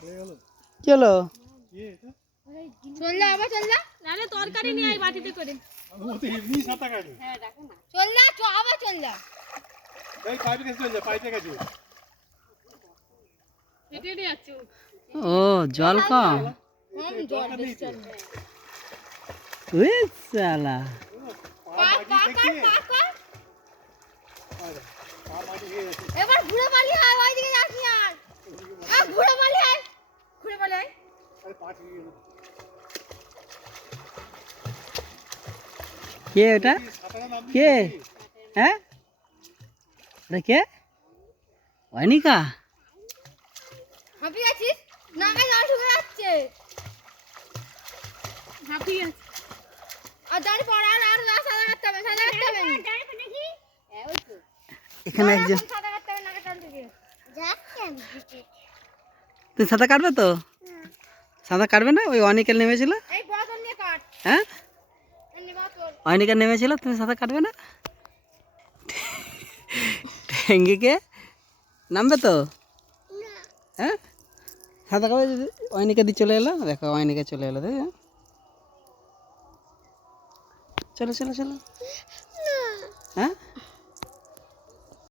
কি হলো? চল না আবার চল না, নালে তরকারি নিয়ে আই বাটিতে করে। ও তো এমনি সাঁতার কাটে। হ্যাঁ দেখো না। চল না আবার চল না। এই পাইপে গেছে, চল যা, পাইপে গেছে। হেঁটে হেঁটে যাচ্ছে ও। ও জল কম। জল বেশি চল। ওই শালা এবার ঘুরে পালিয়ে আয়, ওইদিকে যাস না আর। ঘুরে পালিয়ে আয়, ঘুরে পালিয়ে আয়। কে ওটা? কে? হ্যাঁ এটা কে? অনিকা? হাঁপিয়ে আছিস? নাকে জল ঢুকে যাচ্ছে। হাঁপিয়ে আছিস? আর দাঁড়ি পড়া আর সাদা কাটতে হবে, সাদা কাটতে হবে। দাঁড়ি পড়ে দেখি। হ্যাঁ ওই তো। এখানে একজন। সাদা কাটতে হবে নাকে জল ঢুকে। যাচ্ছে আমি দিতে। তুই সাঁতার কাটবে তো? সাঁতার কাটবে না? ওই অনিকা নেমেছিল। এই বোতল নিয়ে কাট। হ্যাঁ এমনি বোতল। অনিকা নেমেছিল, তুমি সাঁতার কাটবে না? ট্যাঙ্গিকে নামবে তো? হ্যাঁ সাঁতার কাটবে যদি। অনিকা দিয়ে চলে এলো, দেখো অনিকা চলে এলো। দেখ চলো চলো চলো। হ্যাঁ